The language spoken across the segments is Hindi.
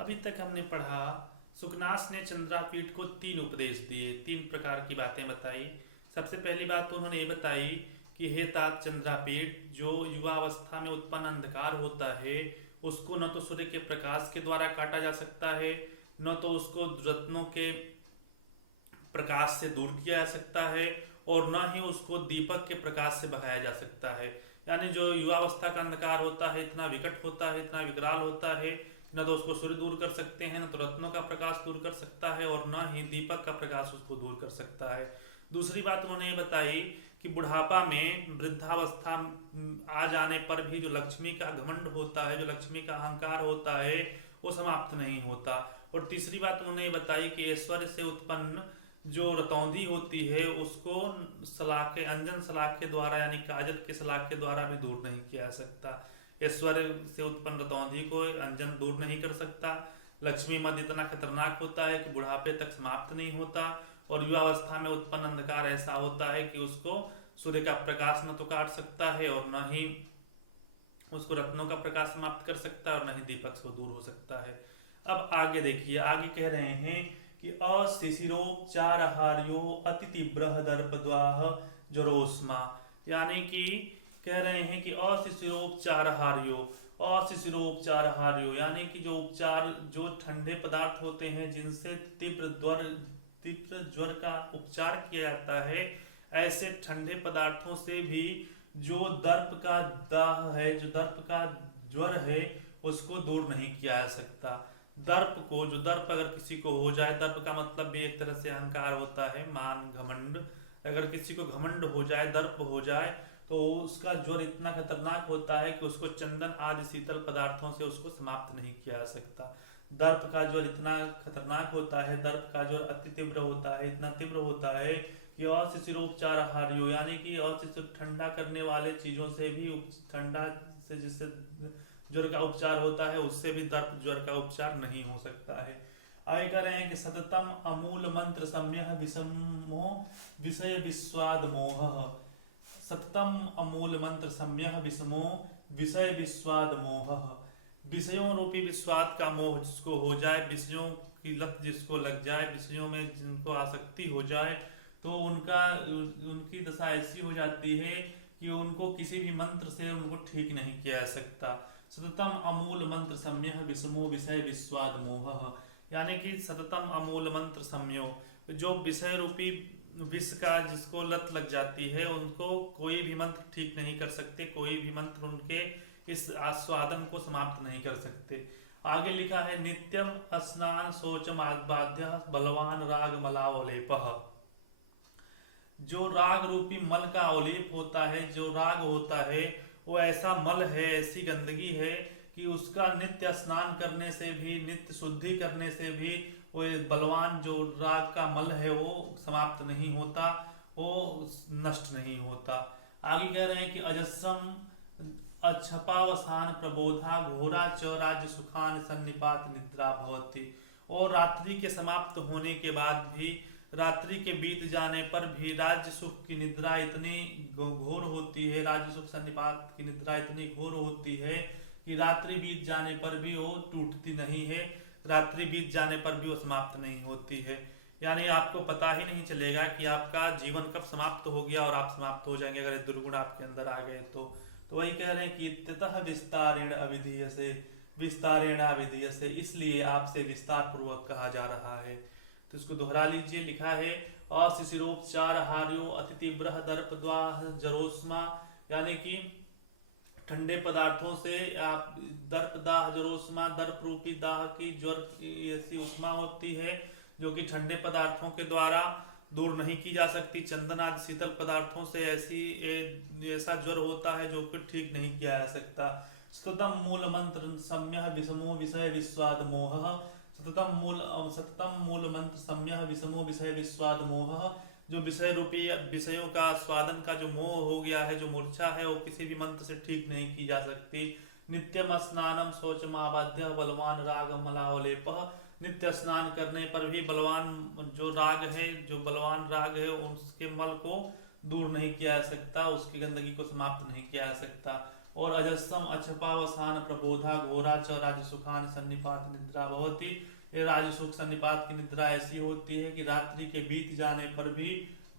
अभी तक हमने पढ़ा सुकनास ने चंद्रापीठ को तीन उपदेश दिए, तीन प्रकार की बातें बताई। सबसे पहली बात तो उन्होंने ये बताई कि हे तात चंद्रापीठ, जो युवावस्था में उत्पन्न अंधकार होता है उसको न तो सूर्य के प्रकाश के द्वारा काटा जा सकता है, न तो उसको रत्नों के प्रकाश से दूर किया जा सकता है, और न ही उसको दीपक के प्रकाश से भगाया जा सकता है। यानी जो युवावस्था का अंधकार होता है इतना विकट होता है, इतना विकराल होता है, न तो उसको सूर्य दूर कर सकते हैं, न तो रत्नों का प्रकाश दूर कर सकता है, और न ही दीपक का प्रकाश उसको दूर कर सकता है। दूसरी बात उन्होंने ये बताई कि बुढ़ापा में, वृद्धावस्था आ जाने पर भी जो लक्ष्मी का घमंड होता है, जो लक्ष्मी का अहंकार होता है, वो समाप्त नहीं होता। और तीसरी बात उन्होंने ये बताई कि ऐश्वर्य से उत्पन्न जो रतौंधी होती है उसको सलाखे, अंजन सलाख के द्वारा यानी काजल के सलाख के द्वारा भी दूर नहीं किया जा सकता। ऐश्वर्य से उत्पन्न रतौंधी को अंजन दूर नहीं कर सकता। लक्ष्मी मद इतना खतरनाक होता है कि बुढ़ापे तक समाप्त नहीं होता, और युवावस्था में उत्पन्न अंधकार ऐसा होता है कि उसको सूर्य का प्रकाश न तो काट सकता है, और न ही उसको रत्नों का प्रकाश समाप्त कर सकता है, और न ही दीपक से दूर हो सकता है। अब आगे देखिए, आगे कह रहे हैं कि अशिशिरोपचारहार्यो अति तीव्र दर्पद्वाह जरोस्मा। यानी कि कह रहे हैं कि अशिशिरोपचारहार्यो, अशिशिरोपचारहार्यो यानी कि जो उपचार, जो ठंडे पदार्थ होते हैं जिनसे तीव्र ज्वर का उपचार किया जाता है, ऐसे ठंडे पदार्थों से भी जो दर्प का दाह है, जो दर्प का ज्वर है, उसको दूर नहीं किया जा सकता। दर्प को, जो दर्प अगर किसी को हो जाए, दर्प का मतलब भी एक तरह से अहंकार होता है, मान घमंड। अगर किसी को घमंड हो जाए, दर्प हो जाए, तो उसका ज्वर इतना खतरनाक होता है कि उसको चंदन आदि शीतल पदार्थों से उसको समाप्त नहीं किया जा सकता। दर्प का ज्वर इतना खतरनाक होता है, दर्प का ज्वर अति तीव्र होता है, इतना तीव्र होता है कि अशिशिरोपचारहार्यो यानी कि अशिशिर ठंडा करने वाले चीजों से भी, ठंडा से जिससे ज्वर का उपचार होता है, उससे भी दर्प ज्वर का उपचार नहीं हो सकता है। आगे कह रहे हैं कि सततम अमूल मंत्र सम्यह विषमो विषय विस्वाद मोह। सततम अमूल मंत्र सम्यह विषमो विषय विस्वाद मोह। विषयों रूपी विस्वाद का मोह जिसको हो जाए, विषयों की लत जिसको लग जाए, विषयों में जिनको आसक्ति हो जाए, तो उनकी दशा ऐसी हो जाती है कि उनको किसी भी मंत्र से उनको ठीक नहीं किया जा सकता। सततम अमूल मंत्र सम्यह विषमो विषय विस्वाद मोह। यानी कि सततम अमूल मंत्र सम्यो, जो विषय रूपी विष का जिसको लत लग जाती है, उनको कोई भी मंत्र ठीक नहीं कर सकते, कोई भी मंत्र उनके इस आस्वादन को समाप्त नहीं कर सकते। आगे लिखा है नित्यम स्नान शोचम आबाध्य बलवान राग मलावलेपः। जो राग रूपी मल का अवलेप होता है, जो राग होता है, वो ऐसा मल है, ऐसी गंदगी है कि उसका नित्य स्नान करने से भी, नित्य शुद्धि करने से भी वो बलवान जो राग का मल है वो समाप्त नहीं होता, वो नष्ट नहीं होता। आगे कह रहे हैं कि अजस्रम अक्षपावसान प्रबोधा घोरा च राज्य सुखान सन्निपात निद्रा भवती। और रात्रि के समाप्त होने के बाद भी, रात्रि के बीत जाने पर भी राज्य सुख की निद्रा इतनी घोर होती है, राज्य सुख सन्निपात की निद्रा इतनी घोर होती है कि रात्रि बीत जाने पर भी वो टूटती नहीं है, रात्रि बीत जाने पर भी वो समाप्त नहीं होती है। यानी आपको पता ही नहीं चलेगा कि आपका जीवन कब समाप्त हो गया और आप समाप्त हो जाएंगे अगर ये दुर्गुण आपके अंदर आ गए तो वही कह रहे हैं कि इत्यतः विस्तारेण अविधीयसे, विस्तारेण अविधीयसे, इसलिए आपसे विस्तार पूर्वक कहा जा रहा है। तो इसको दोहरा लीजिए। लिखा है अशिशिरोपचार हार्यो अति तीव्र दर्पद्वाह जरोस्मा। यानी कि ठंडे पदार्थों से आप दर्प दाह जरोस्मा, दर्प रूपी दाह की ज्वर की ऐसी उष्मा होती है जो कि ठंडे पदार्थों के द्वारा दूर नहीं की जा सकती। चंदन आदि शीतल पदार्थों से ऐसा ज्वर होता है जो कि ठीक नहीं किया जा सकता। सततम मूल मंत्र सम्यह विषमो विषय विस्वाद मोह। सततम मूल मंत्र सम्यह विषमो विषय विस्वाद मोह। जो विषय रूपी विषयों का स्वादन का जो मोह हो गया है, जो मूर्छा है, वो किसी भी मंत्र से ठीक नहीं की जा सकती। नित्यम स्नानम शौचमाबाध्य बलवान राग मलावलेपः। नित्य स्नान करने पर भी बलवान जो राग है, जो बलवान राग है, उसके मल को दूर नहीं किया जा सकता, उसकी गंदगी को समाप्त नहीं किया जा सकता। और अजस्सम अक्षपावसान प्रबोधा घोरा च राजसुखान सन्निपात निद्रा भवति। ये राजसुख सन्निपात की निद्रा ऐसी होती है कि रात्रि के बीत जाने पर भी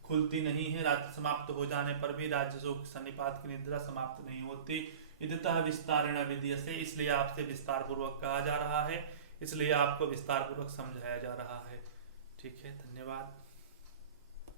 खुलती नहीं है, रात्रि समाप्त हो जाने पर भी राजसुख सन्निपात की निद्रा समाप्त नहीं होती। इदतः विस्तारेण विधीयते, इसलिए आपसे विस्तार पूर्वक कहा जा रहा है, इसलिए आपको विस्तार पूर्वक समझाया जा रहा है। ठीक है, धन्यवाद।